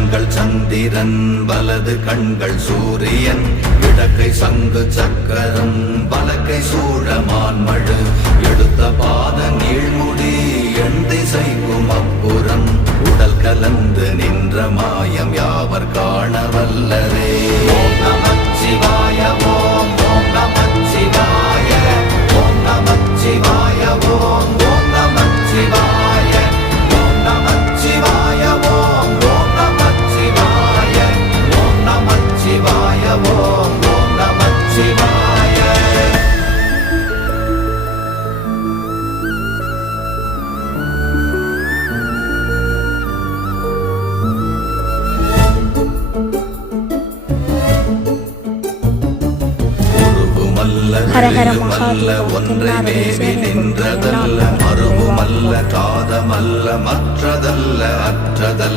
கண்கள் சந்திரன் வலது கண்கள் சூரியன் இடக்கை சங்கு சக்கரம் வலக்கை சூழமான் மழு எடுத்த பாத நீழ்முடி எண் திசைக்கும் அப்புறம் உடல் கலந்து நின்ற மாயம் யாவர் காண வல்லரே. ஓம் நமச்சிவாய ஓம் ஓம் நமச்சிவாய ஓம் நமச்சிவாய ஓம் ஓம் நமச்சிவாய ஓம் நமச்சிவாய ஓம் ஓம் நமச்சிவாய ஓம் நமச்சிவாய ஓம் ஓம் நமச்சிவாய. ஹரஹர ஒன்றை மேவி நின்றதல்ல மறுவுமல்ல காதமல்ல மற்றதல்ல அற்றதல்ல